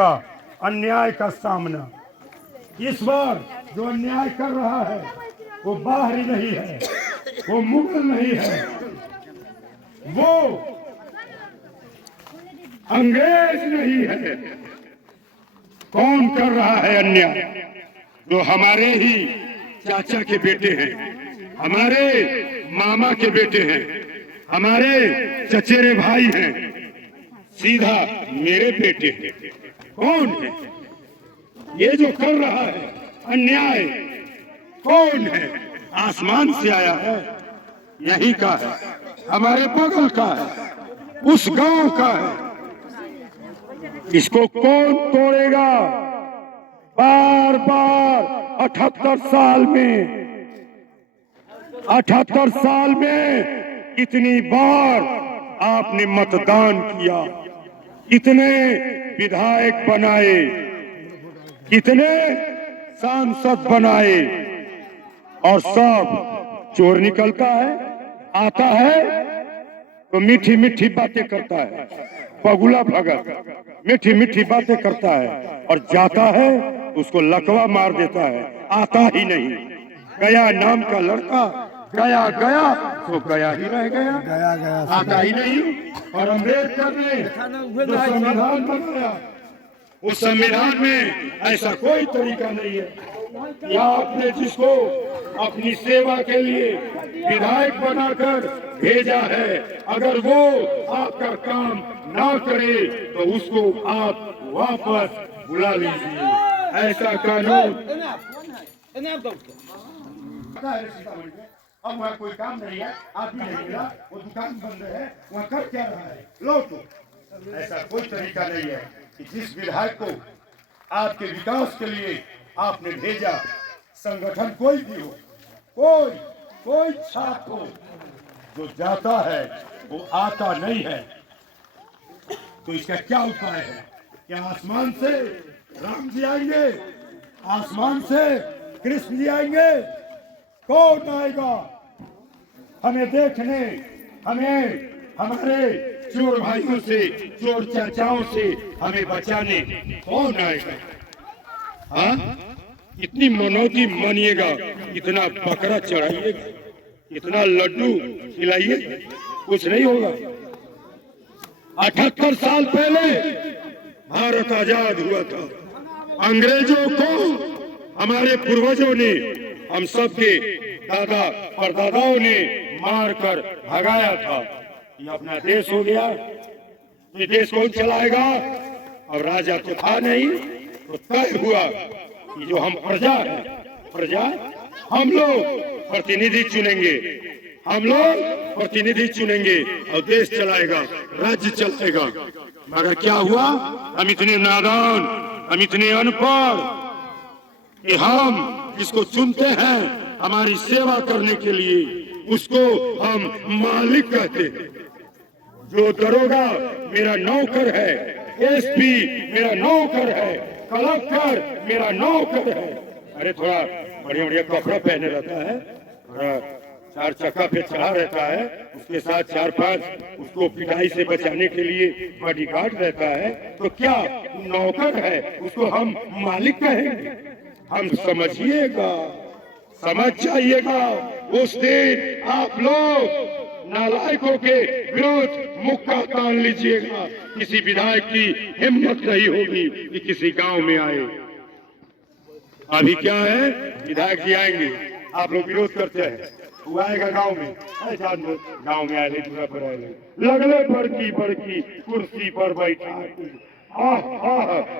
अन्याय का सामना। इस बार जो अन्याय कर रहा है वो बाहरी नहीं है, वो मुगल नहीं है, वो अंग्रेज नहीं है। कौन कर रहा है अन्याय? जो हमारे ही चाचा के बेटे हैं, हमारे मामा के बेटे हैं, हमारे चचेरे भाई हैं, सीधा मेरे बेटे हैं। कौन है ये जो कर रहा है अन्याय? कौन है? आसमान से आया है, यहीं का है, हमारे बगल का है, उस गांव का है। इसको कौन तोड़ेगा? बार बार 78 साल में कितनी बार आपने मतदान किया, कितने विधायक बनाए, कितने सांसद बनाए, और सब चोर निकलता है, आता है तो मीठी मीठी बातें करता है, बगुला भगत मीठी मीठी बातें करता है, और जाता है उसको लकवा मार देता है, आता ही नहीं। गया नाम का लड़का गया गया तो गया ही रह गया, आता ही नहीं। और अम्बेडकर ने जो संविधान बनाया, उस संविधान में ऐसा कोई तरीका नहीं है कि आपने जिसको अपनी सेवा के लिए विधायक बनाकर भेजा है, अगर वो आपका काम ना करे तो उसको आप वापस बुला लीजिए। ऐसा कानून अब वहाँ कोई काम नहीं है, आदमी नहीं मिला, वो दुकान बंद है, वहाँ कर क्या रहा है? लौटो। ऐसा कोई तरीका नहीं है कि जिस विधायक को आपके विकास के लिए आपने भेजा, संगठन कोई भी हो, कोई छात्र हो, जो जाता है वो आता नहीं है। तो इसका क्या उपाय है? क्या आसमान से राम जी आएंगे? आसमान से कृष्ण जी आएंगे? कौन आएगा हमें देखने, हमें हमारे चोर भाइयों से, चोर चाचाओं से हमें बचाने? कौन आएगा? हाँ, इतनी मनौती मानिएगा, इतना बकरा चढ़ाइएगा, इतना लड्डू खिलाइएगा, कुछ नहीं होगा। 78 साल पहले भारत आजाद हुआ था। अंग्रेजों को हमारे पूर्वजों ने, हम सबके दादा परदादाओं ने मारकर भगाया था। ये अपना देश हो गया, ये देश कौन चलाएगा? और राजा तो था नहीं, तो तय हुआ कि जो हम प्रजा है, प्रजा हम लोग प्रतिनिधि चुनेंगे, हम लोग प्रतिनिधि चुनेंगे और देश चलाएगा, राज्य चलाएगा। मगर क्या हुआ? हम इतने नादान, हम इतने अनपढ़ कि हम जिसको चुनते हैं हमारी सेवा करने के लिए, उसको हम मालिक कहते हैं। जो दरोगा मेरा नौकर है, एसपी मेरा नौकर है, कलेक्टर मेरा नौकर है। अरे थोड़ा बढ़िया बढ़िया कपड़ा पहने रहता है, थोड़ा 4 चक्का पे चढ़ा रहता है, उसके साथ 4-5 उसको पिटाई से बचाने के लिए बॉडीगार्ड रहता है, तो क्या नौकर है, उसको हम मालिक कहेंगे? हम समझिएगा, समझ जाइएगा, उस दिन आप लोग नालायकों के विरुद्ध मुक्का तान लीजिएगा। किसी विधायक की हिम्मत नहीं होगी कि किसी गांव में आए। अभी क्या है, विधायक जी आएंगे, आप लोग विरोध करते हैं, वो आएगा गांव में, गांव में आए दूसरा पर आए, लगले बड़की बड़की कुर्सी पर बैठा,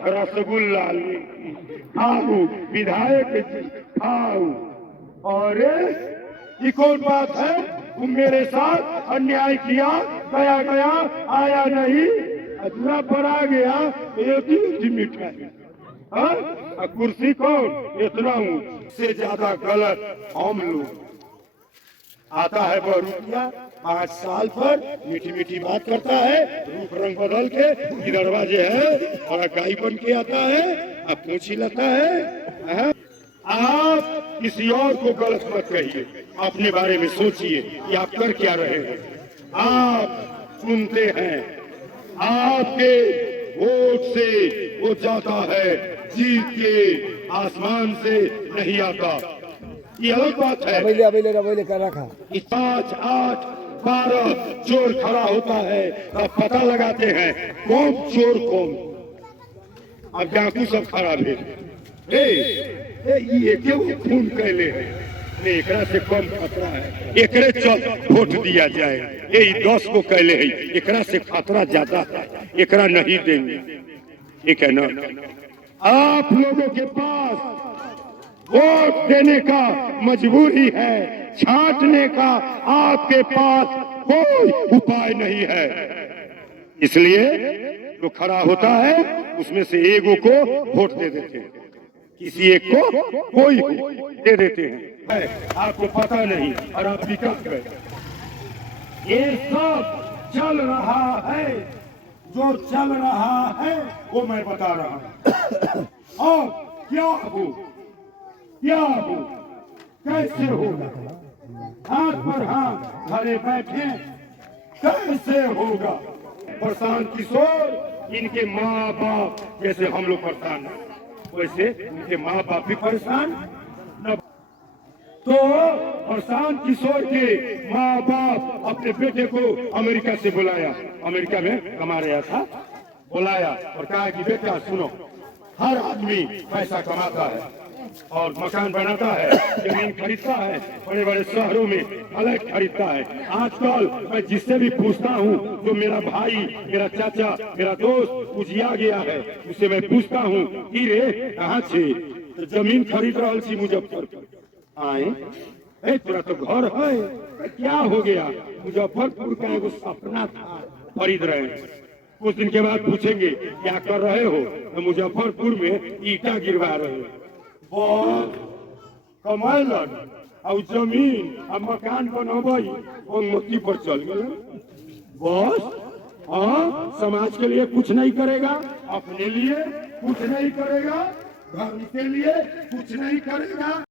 रसगुल्ला खाऊ, विधायक जी खाऊ। और ये कौन बात है? तुम मेरे साथ अन्याय किया, गया गया, आया नहीं, अधूरा पर आ गया, ये मिठाई। हाँ, कुर्सी कौन? इतना हूँ से ज्यादा गलत हम लोग। आता है बहुरूपिया, 5 साल पर मीठी मीठी बात करता है, रूप रंग बदल के दरवाजे है और गाय बन के आता है, अब पूछ ही लेता है। आप किसी और को गलत मत कहिए, अपने बारे में सोचिए कि आप कर क्या रहे हैं। आप सुनते हैं, आपके वोट से वो जाता है, जीत के आसमान से नहीं आता। ये अलग बात है। कि 5, 8, 12 चोर खड़ा होता है, तब पता लगाते हैं कौन चोर कौन। अब डाकू सब खड़ा भेज ये क्यों खून कैले है, एकरा से कम खतरा है, एकरे चल वोट दिया जाए। ये 10 को कैले है, एकरा से खतरा ज्यादा है, एकरा नहीं देंगे। ठीक है ना? आप लोगों के पास वोट देने का मजबूरी है, छांटने का आपके पास कोई उपाय नहीं है। इसलिए जो खड़ा होता है उसमें से एगो को वोट दे देते हैं, किसी एक को कोई दे देते हैं। आपको पता नहीं और आप विकल्प गए। ये सब चल रहा है, जो चल रहा है वो मैं बता रहा हूं। और क्या हो, क्या हो, कैसे होगा? हाथ पर हाथ धरे बैठे कैसे होगा? प्रशांत किशोर इनके माँ बाप जैसे हम लोग परेशान हैं, वैसे इनके माँ बाप भी परेशान न। तो प्रशांत किशोर के माँ बाप अपने बेटे को अमेरिका से बुलाया, अमेरिका में कमा रहा था, बुलाया और कहा कि बेटा सुनो, हर आदमी पैसा कमाता है और मकान बनाता है, जमीन खरीदता है, बड़े बड़े शहरों में फ्लैट खरीदता है। आजकल मैं जिससे भी पूछता हूँ, जो मेरा भाई, मेरा चाचा, मेरा दोस्त उजिया गया है, उससे मैं पूछता हूँ कि रे कहाँ छे? तो जमीन खरीद रहा छी मुजफ्फरपुर। आए तोरा तो घर है, क्या हो गया? मुजफ्फरपुर का एगो सपना था, खरीद रहे हैं। कुछ दिन के बाद पूछेंगे क्या कर रहे हो? तो मुजफ्फरपुर में ईटा गिरवा रहे हो। बहुत कमालन और जमीन और मकान बनबई और मोती पर चल गए बस। हाँ, समाज के लिए कुछ नहीं करेगा, अपने लिए कुछ नहीं करेगा, घर के लिए कुछ नहीं करेगा।